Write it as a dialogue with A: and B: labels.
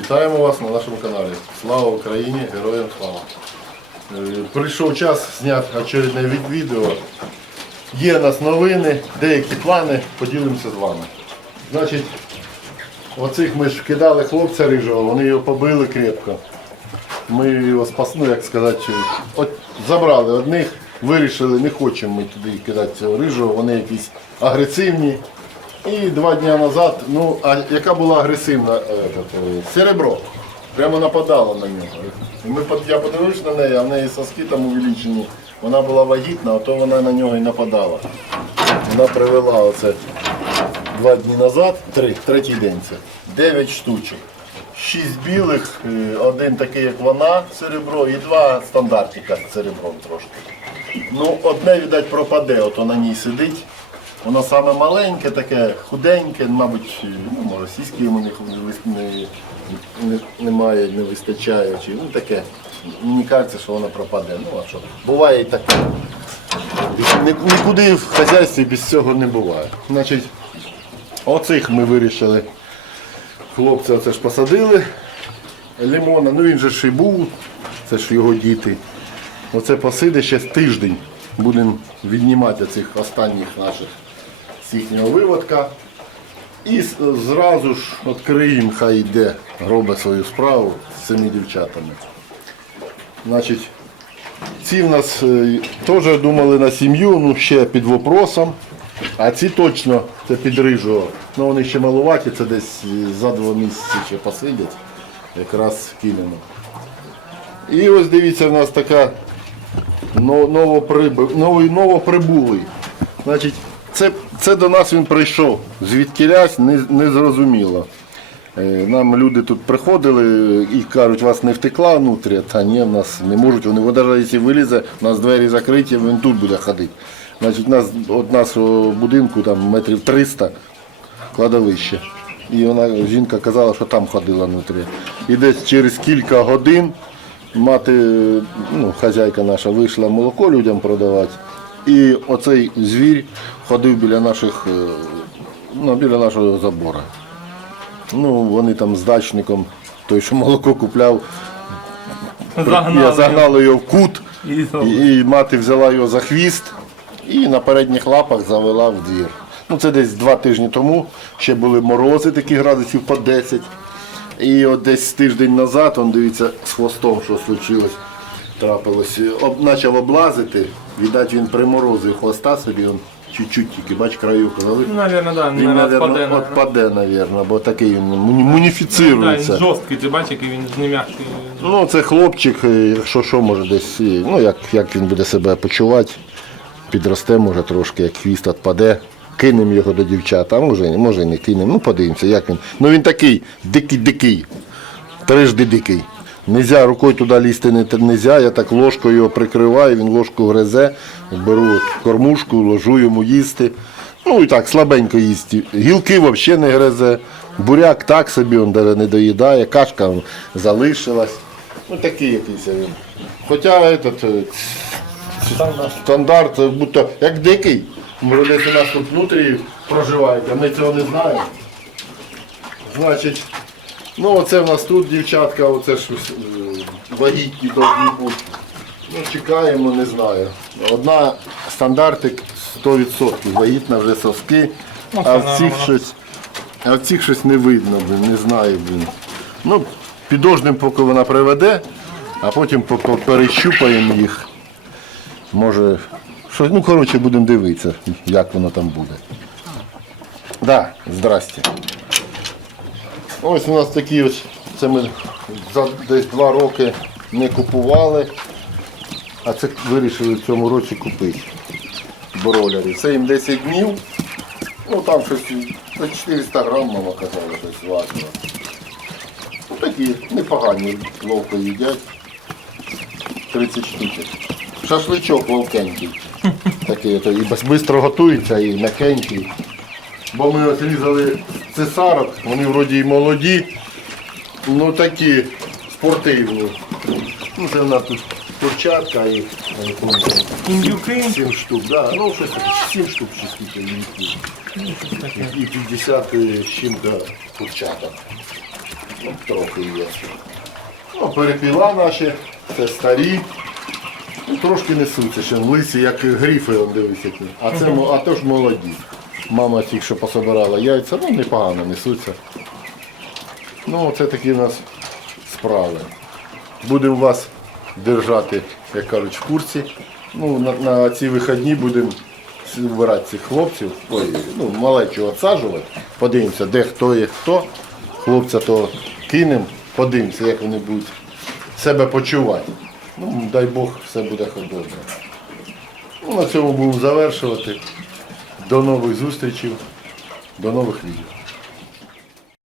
A: Вітаємо вас на нашому каналі. Слава Україні! Героям слава! Е, Прийшов час зняти очередне від- відео. Є у нас новини, деякі плани, поділимося з вами. Значить, оцих ми ж кидали хлопця рижого, вони його побили крепко. Ми його спасли, ну, як сказати, от забрали одних, вирішили, не хочемо ми туди кидати цього рижого, вони якісь агресивні. І два дні назад, ну, а яка була агресивна, е, е, серебро. Прямо нападало на нього. Ми, я подивився на неї, а в неї соски там увеличені. Вона була вагітна, а то вона на нього і нападала. Вона привела оце два дні назад, три, третій день це. Дев'ять штучок. Шість білих, е, один такий, як вона, серебро, і два стандартика з серебром трошки. Ну, одне, видать, пропаде, ото на ній сидить. Воно саме маленьке, таке худеньке, мабуть, ну, може, сіськи йому не, не, не, немає, не вистачає. Чи, ну, таке. Мені кажеться, що воно пропаде. Ну, а що? Буває і таке. Нікуди в хазяйстві без цього не буває. Значить, оцих ми вирішили. Хлопця це ж посадили. Лимона, ну він же ж і був, це ж його діти. Оце посиде ще тиждень. Будемо віднімати цих останніх наших з їхнього виводка. І зразу ж відкриємо, хай йде, робить свою справу з цими дівчатами. Значить, ці в нас е, теж думали на сім'ю, ну ще під вопросом. А ці точно це під рижого. Ну вони ще малуваті, це десь за два місяці ще посидять. Якраз кинемо. І ось дивіться, в нас така но- новоприбу- новий новоприбулий. Значить, це, це до нас він прийшов. Звідкілясь не, не зрозуміло. Е, Нам люди тут приходили і кажуть, вас не втекла внутрі, та ні, в нас не можуть. Вони навіть якщо вилізе, у нас двері закриті, він тут буде ходити. Значить, у нас від нашого будинку там метрів 300 кладовище. І вона, жінка казала, що там ходила внутрі. І десь через кілька годин мати, ну, хазяйка наша вийшла молоко людям продавати. І оцей звір ходив біля наших, е, ну, біля нашого забору. Ну, вони там з дачником, той, що молоко купляв,
B: Загнали
A: я загнали його в кут,
B: і,
A: і мати взяла його за хвіст і на передніх лапах завела в двір. Ну, це десь два тижні тому. Ще були морози такі градусів по 10. І от десь тиждень назад, он дивіться, з хвостом, що случилось, трапилось, об, почав облазити. Віддать, він приморозив хвоста собі, он чуть-чуть тільки, бач, краю коли.
B: Ну, наверное, да,
A: Він,
B: наверное,
A: мабуть,
B: наверно.
A: відпаде, мабуть, бо такий він муні-
B: Да, він
A: муніфіцирується.
B: жорсткий, ти бачиш, який він не м'якший.
A: Ну, це хлопчик, е, якщо що, може десь, е, ну як, як він буде себе почувати, підросте, може трошки, як хвіст відпаде, кинемо його до дівчат, а може, може і не кинемо. Ну, подивимося, як він. Ну він такий, дикий-дикий, трижди дикий. Нельзя рукою туди лізти не нельзя, я так ложкою його прикриваю, він ложку гризе, беру кормушку, ложу йому їсти. Ну і так, слабенько їсти. Гілки взагалі не гризе. Буряк так собі він не доїдає, кашка залишилась. Ну такий якийсь він. Хоча этот, е, стандарт, е, будто як дикий. Може десь у нас тут внутрі проживають, а ми цього не знаємо. Значить, ну оце в нас тут дівчатка, оце ж е, вагітні довгі бути. Ну, чекаємо, не знаю. Одна стандартик 100%, вагітна вже соски,
B: Ну,
A: а в цих щось, а в цих щось не видно, блін, не знаю, блін. Ну, підождемо, поки вона приведе, а потім по- по- перещупаємо їх. Може, щось, ну коротше, будемо дивитися, як воно там буде. Да, здрасте. Ось у нас такі ось, це ми за десь два роки не купували, а це вирішили в цьому році купити. Бройлери. Це їм 10 днів. Ну там щось за 400 грам, мама казала, щось важко. Ну такі непогані, ловко їдять. 30 штучок. Шашличок ловкенький. Такий і швидко готується, і м'якенький. Бо ми ось різали цесарок, вони вроді і молоді, ну такі спортивні. Ну, це в нас тут курчатка і не пам'ятаю,
B: Індюки.
A: 7 штук, да. ну щось таке, 7 штук чи скільки індюків. І 50 з чим-то курчаток. Ну, трохи є. Ну, перепіла наші, це старі. Ну, трошки несуться ще лисі, як гріфи, он дивись які. А це мо- а то ж молоді. Мама тільки що пособирала яйця, ну непогано несуться. Ну, це такі у нас справи. Будемо вас держати, як кажуть, в курсі. Ну, на, на ці вихідні будемо вибирати цих хлопців, ой, ну, малечу відсаджувати, подивимося, де хто є хто. Хлопця то кинемо, подивимося, як вони будуть себе почувати. Ну, дай Бог, все буде добре. Ну, на цьому будемо завершувати. До нових зустрічей, до нових відео.